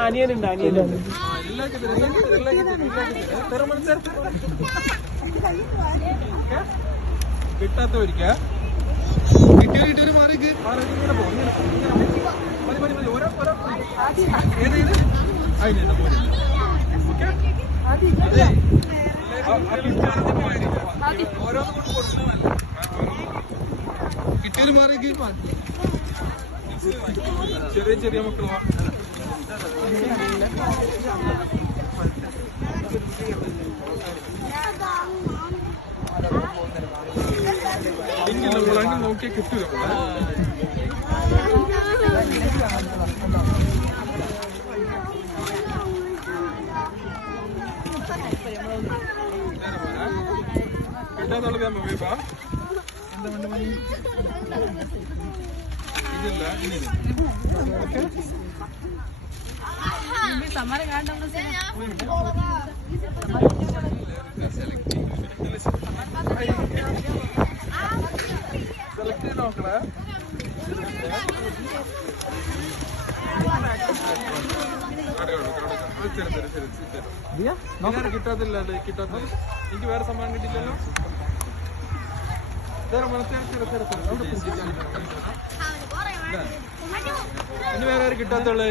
അനിയനുണ്ട് അനിയനുണ്ട്. കിട്ടിയൊരു മാറി. ഓരോ. ഓരോന്നും ചെറിയ ചെറിയ മക്കളാ നോക്കിയാൽ കിട്ടൂല കിട്ടാത്തുള്ളത് ഞാൻ പോയിപ്പാ എന്താ വേണ്ട മണി ഇതില്ല ഇനി സെലക്ട് നോക്കണേ ഇങ്ങനെ കിട്ടാത്തില്ല അല്ലേ കിട്ടാത്തില്ല എനിക്ക് വേറെ സമ്മാനം കിട്ടില്ലല്ലോ തരാം തരാം. ഇനി വേറെ കിട്ടാത്തുള്ളേ